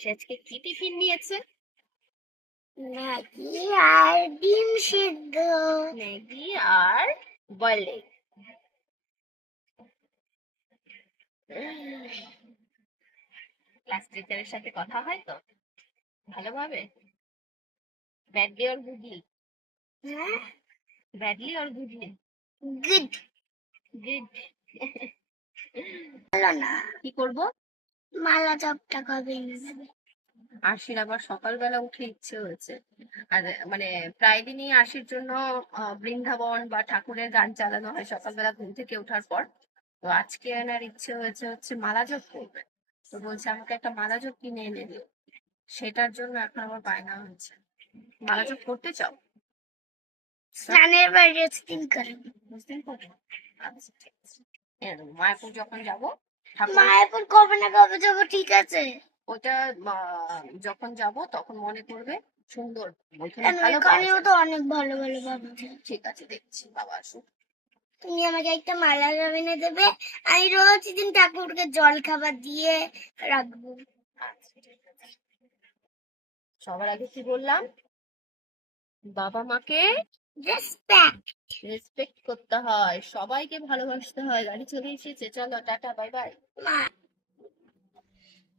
সে আজকে কি টিফিন নিয়েছে? ম্যাগি আর ডিম সিদ্ধ। ম্যাগি আর বয়েলড এগ। ক্লাস টিচারের সাথে কথা হয় তো ভালোভাবে? ব্যাডলি আর গুডলি? হ্যাঁ, ব্যাডলি আর গুডলি? গুড। গুড। ভালো না। কি করব? মালা চপটা কবে এনে দেবে? আরশির আবার সকালবেলা উঠে ইচ্ছে হয়েছে, আর মানে প্রায় দিনই আরশির জন্য বৃন্দাবন বা ঠাকুরের গান চালানো হয় সকালবেলা ঘুম থেকে ওঠার পর। তো আজকে এনার ইচ্ছে হয়েছে হচ্ছে মালা জপ করবে। তো বলছে আমাকে একটা মালা জপ কিনে এনে দিও। সেটার জন্য এখন আমার বায়না হয়েছে। মালা জপ করতে চাও? স্নানের বাইরে দিন করেন। বুঝতেই পারছো? আচ্ছা ঠিক আছে। মায়াপুর যখন যাবো ঠাকুর, মায়াপুর কবে না কবে যাবো? ঠিক আছে, ওটা যখন যাব তখন মনে করবে সুন্দর ওইখানে কেন ভালো পাওয়া এখানেও যায়। তো অনেক ভালো ভালো বাবা আছে। ঠিক আছে দেখছি, বাবা আসুক। তুমি আমাকে একটা মালা এনে দেবে, আমি রোজ দিন ঠাকুরকে জল খাবার দিয়ে রাখবো। আচ্ছা ঠিক আছে। সবার আগে কি বললাম? বাবা মাকে রেসপেক্ট। রেসপেক্ট করতে হয়, সবাইকে ভালোবাসতে হয়। গাড়ি চলে এসেছে, চলো টাটা বাই বাই।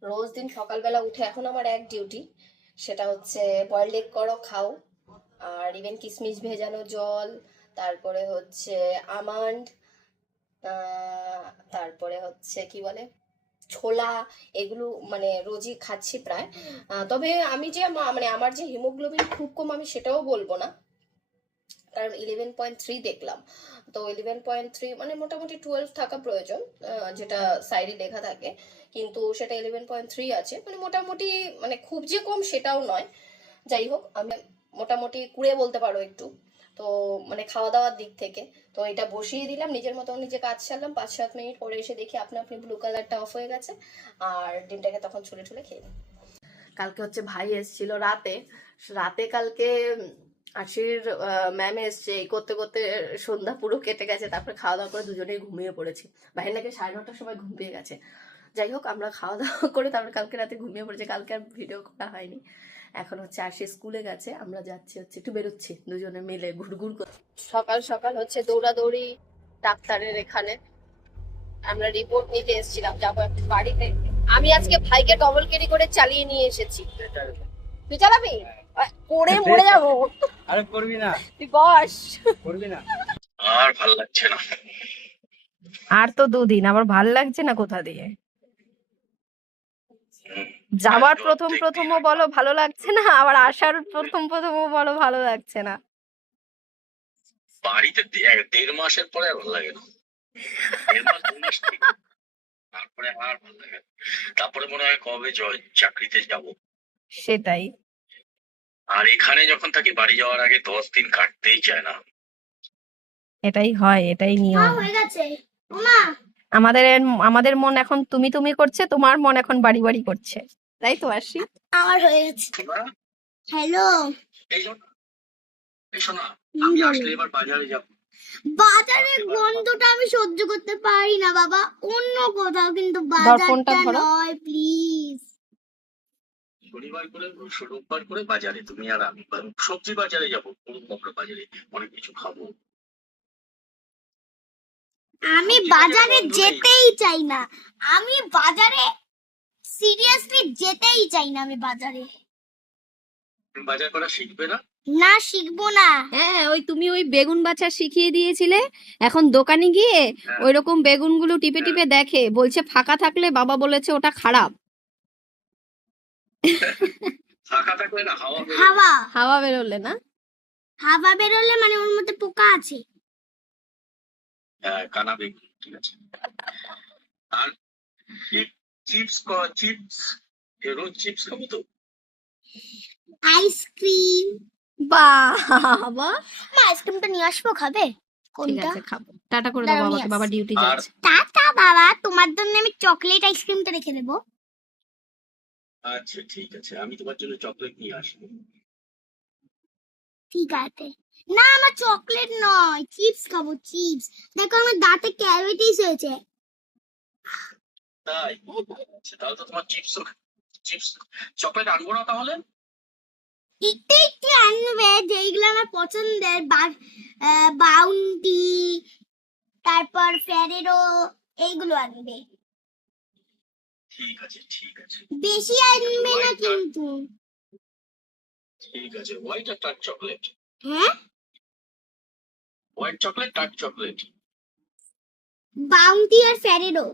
রোজ দিন সকালবেলা উঠে এখন আমার এক ডিউটি, সেটা হচ্ছে বয়েলড এগ করো খাও, আর ইভেন কিশমিশ ভেজানো জল, তারপরে হচ্ছে আমন্ড, তারপরে হচ্ছে কি বলে ছোলা, এগুলো মানে রোজই খাচ্ছি প্রায়। তবে আমি যে মানে আমার যে হিমোগ্লোবিন খুব কম আমি সেটাও বলবো না, কারণ 11.3 দেখলাম। তো 11.3 মানে মোটামুটি 12 থাকা প্রয়োজন, যেটা সাইডে লেখা থাকে, কিন্তু সেটা 11.3 আছে, মানে মোটামুটি, মানে খুব যে কম সেটাও নয়। যাই হোক, আমি মোটামুটি কুড়ে বলতে পারো একটু। তো মানে খাওয়া দাওয়ার দিক থেকে তো এটা বসিয়ে দিলাম, নিজের মতো নিজে কাজ সারলাম, 5-7 মিনিট পরে এসে দেখি আপনা আপনি ব্লু কালারটা অফ হয়ে গেছে, আর ডিমটাকে তখন ছুলে ছুলে খেয়ে নিই। কালকে হচ্ছে ভাই এসেছিল রাতে, রাতে কালকে আশির ম্যাম এসছে, এই করতে করতে সন্ধ্যা পুরো কেটে গেছে। তারপরে খাওয়া দাওয়া করে দুজনেই ঘুমিয়ে পড়েছি। ভাই নাকি 9:30টার সময় ঘুম পেয়ে গেছে। যাই হোক, আমরা খাওয়া দাওয়া করে তারপরে কালকে রাতে ঘুমিয়ে পড়েছে, কালকে আর ভিডিও করা হয়নি। এখন হচ্ছে আশি স্কুলে গেছে, আমরা যাচ্ছি হচ্ছে একটু বেরোচ্ছি দুজনে মিলে ঘুরঘুর করে। সকাল সকাল হচ্ছে দৌড়াদৌড়ি ডাক্তারের এখানে, আমরা রিপোর্ট নিতে এসেছিলাম, যাবো একটু বাড়িতে। আমি আজকে ভাইকে ডবল ক্যারি করে চালিয়ে নিয়ে এসেছি। তুই চালাবি? পড়ে মরে যাবো। আরে করবি না, তুই বস। করবি না। আর ভাল লাগছে না। আর তো 2 দিন, আবার ভাল লাগছে না কোথা দিয়ে? যাবার প্রথম প্রথমও বলো ভালো লাগছে না, আবার আসার প্রথম প্রথমও বলো ভালো লাগছে না। বাড়িতে 1.5 মাসের পরে আর ভালো লাগে না। 1.5 মাস 2 মাস থেকে তারপরে আর ভালো লাগে না। তারপরে মনে হয় কবে চাকরিতে যাব। সেটাই। আর এখানে যখন থাকি বাড়ি যাওয়ার আগে 10 দিন কাটতেই চায় না। এটাই হয়, এটাই নিয়ম। হয়ে গেছে মা। আমাদের আমাদের মন এখন তুমি তুমি করছে, তোমার মন এখন বাড়ি বাড়ি করছে, তাই তো আসি? আমার হয়ে গেছে। হ্যালো, এই শোনা, আমি আসলে এবার বাজারে যাব। বাজারের গন্ধটা আমি সহ্য করতে পারি না বাবা, অন্য কোথাও, কিন্তু দর্পণটা বাজারটা ধরো। নয় প্লিজ। শনিবার করে রোববার করে বাজারে তুমি আর আমি সবজি বাজারে যাবো, আমরা বাজারে অনেক কিছু খাবো। আমি বাজারে যেতেই চাই না, আমি বাজারে সিরিয়াসলি যেতেই চাই না। আমি বাজারে তুমি বাজার করা শিখবে না? না, শিখবো না। হ্যাঁ, তুমি ওই বেগুন বাছা শিখিয়ে দিয়েছিলে, এখন দোকানে গিয়ে ওইরকম বেগুনগুলো টিপে টিপে দেখে, বলছে ফাঁকা থাকলে বাবা বলেছে ওটা খারাপ। ফাঁকা থাকলে না হাওয়া বেরোবে। হাওয়া হাওয়া বেরোলে না? হাওয়া বেরোলে মানে ওর মধ্যে পোকা আছে। কানা বেগুন, ঠিক আছে। আর চিপস চিপস, রোজ চিপস খাবো তো। আইসক্রিম, বাবা মা আইসক্রিমটা নিয়ে আসবো, খাবে? ঠিক কোনটা? আছে, খাবো। টাটা করে দাও বাবাকে, বাবা ডিউটি যাচ্ছে। টাটা বাবা, তোমার জন্য আমি চকলেট আইসক্রিমটা রেখে দেবো। আচ্ছা ঠিক আছে, আমি তোমার জন্য চকলেট নিয়ে আসবো। ঠিক আছে। না, আমার চকলেট নয়, চিপস খাবো, চিপস। দেখো আমার দাঁতে ক্যাভিটিস হয়েছে। তাই? তাহলে তো তোমার চিপস চকলেট আনবো না তাহলে? একটু একটু আনবে যেইগুলো আমার পছন্দের, বাউন্টি, তারপর ফেরেরো, এইগুলো আনবে। ঠিক আছে ঠিক আছে বেশি আনবে না কিন্তু। ঠিক আছে, হোয়াইট আর ডার্ক চকলেট। হ্যাঁ, white chocolate dark chocolate. Bounty আর ফেরেরো।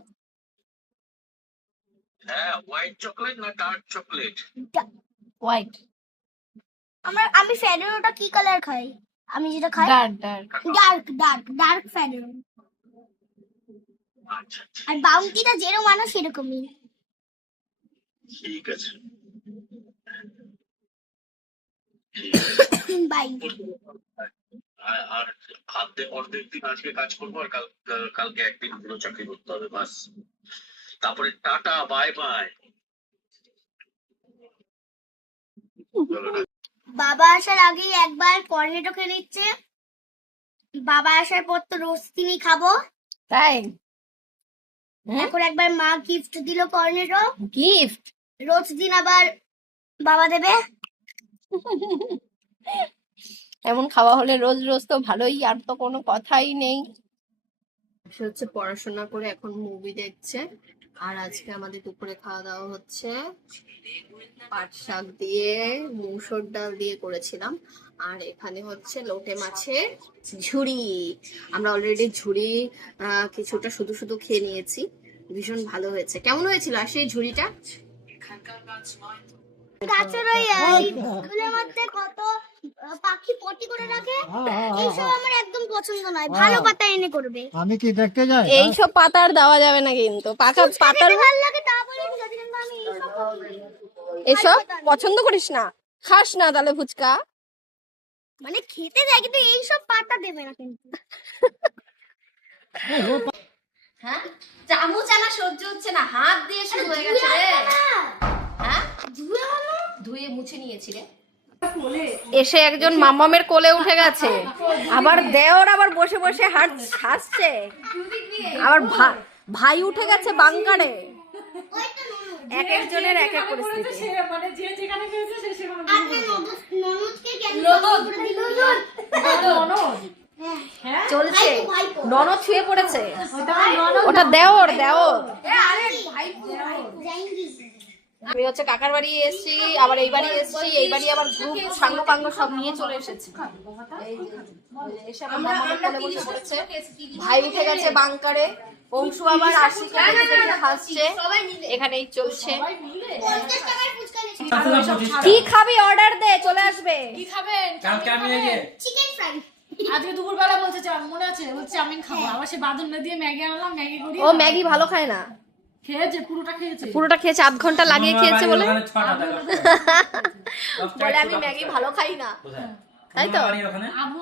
হ্যাঁ, হোয়াইট চকলেট না ডার্ক চকলেট? হোয়াইট, আমি ফেরেরোটা কি কালার খাই? আমি যেটা খাই ডার্ক ডার্ক। Dark Ferrero. আচ্ছা আর বাউন্টিটা যেরকম আনো সেরকমই। ঠিক আছে বাই। আর অর্ধেক দিন আজকে কাজ করবো, আর কালকে একদিন পুরো চাকরি করতে হবে, বাস। তারপরে টাটা, বাই বাই। বাবা আসার আগেই একবার কর্নেটো খেয়ে নিচ্ছে। বাবা আসার পর তো রোজ দিনই খাবো। তাই এখন একবার মা গিফট দিল কর্নেটো, গিফট। রোজ দিন আবার বাবা দেবে। এমন খাওয়া হলে রোজ রোজ তো ভালোই, আর তো কোনো কথাই নেই। সে হচ্ছে পড়াশোনা করে এখন মুভি দেখছে। আর আজকে আমাদের দুপুরে খাওয়া দাওয়া হচ্ছে পাট শাক দিয়ে মুসুর ডাল দিয়ে করেছিলাম। আর এখানে হচ্ছে লোটে মাছের ঝুড়ি। আমরা অলরেডি ঝুড়ি কিছুটা শুধু শুধু খেয়ে নিয়েছি, ভীষণ ভালো হয়েছে। কেমন হয়েছিল আর সেই ঝুড়িটা? গাছের ওই স্কুলের মধ্যে কত পাখি পটি করে রাখে, এইসব আমার একদম পছন্দ নয়। ভালো পাতা এনে করবে। আমি কি দেখতে যাই? এইসব পাতার দেওয়া যাবে না কিন্তু, পাতার ভালো লাগে তা বলে যদি কিন্তু আমি এসব পছন্দ করিস না, খাস না তাহলে ফুচকা। মানে খেতে যাই কিন্তু এইসব পাতা দেবে না কিন্তু। হ্যাঁ, চামচ আনা সহ্য হচ্ছে না, হাত দিয়ে শুরু হয়ে গেছে রে। হ্যাঁ, ধুয়ে মুছে নিয়েছি রে। এসে একজন মামামের কোলে উঠে গেছে, আবার দেওর আবার বসে বসে হাসছে, আবার ভাই উঠে গেছে বাংকারে। এক একজনের এক এক পরিস্থিতি। চলছে, ননদ শুয়ে পড়েছে, ওটা দেওর দেওর। আমি হচ্ছে কাকার বাড়ি এসেছি, আবার এই বাড়ি এসেছি, এই বাড়ি আবার গ্রুপ সাঙ্গ পাঙ্গ সব নিয়ে চলে এসেছি। এসে আবার মামামের কোলে বসে পড়েছে, ভাই উঠে গেছে বাংকারে, অংশু আবার আশিকে হাসছে। এখানেই চলছে। কি খাবি অর্ডার দে, চলে আসবে। কি খাবেন? কালকে আমি এই যে চিকেন ফ্রাই। আজকে দুপুরবেলা বলছে মনে আছে, বলছে চাউমিন খাবো। আবার সে বাদন দিয়ে ম্যাগি আনলাম, ম্যাগি করি। ও ম্যাগি ভালো খায় না, খেয়েছে, পুরোটা খেয়েছে। পুরোটা খেয়েছে, 8 ঘন্টা লাগিয়ে খেয়েছে বলে। ওখানে 6টা টাকা। বলে আমি ম্যাগি ভালো খাই না, তাই তো। ওখানে আবু